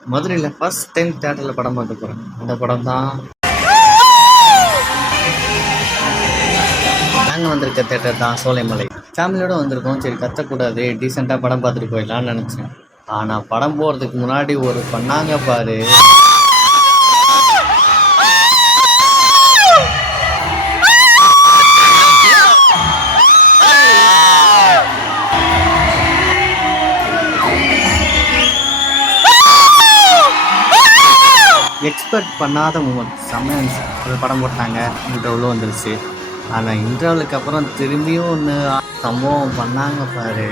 மதுரையில் first time தேட்டரில் படம் பார்க்க போகிறேன். அந்த படம் தான் நாங்கள் வந்திருக்க தேட்டர் தான் சோலைமலை. ஃபேமிலியோடு வந்திருக்கோம். சரி கத்தக்கூடாது, டீசெண்டாக படம் பார்த்துட்டு போயிடலான்னு நினச்சேன். ஆனால் படம் போகிறதுக்கு முன்னாடி ஒரு பண்ணாங்க பாரு. எக்ஸ்பெக்ட் பண்ணாத மூமெண்ட் செம்ம. ஒரு படம் போட்டாங்க, இன்டர்வலும் வந்துருச்சு. ஆனால் இன்டர்வலுக்கு அப்புறம் திரும்பியும் ஒன்று சம்பவம் பண்ணாங்க பாரு.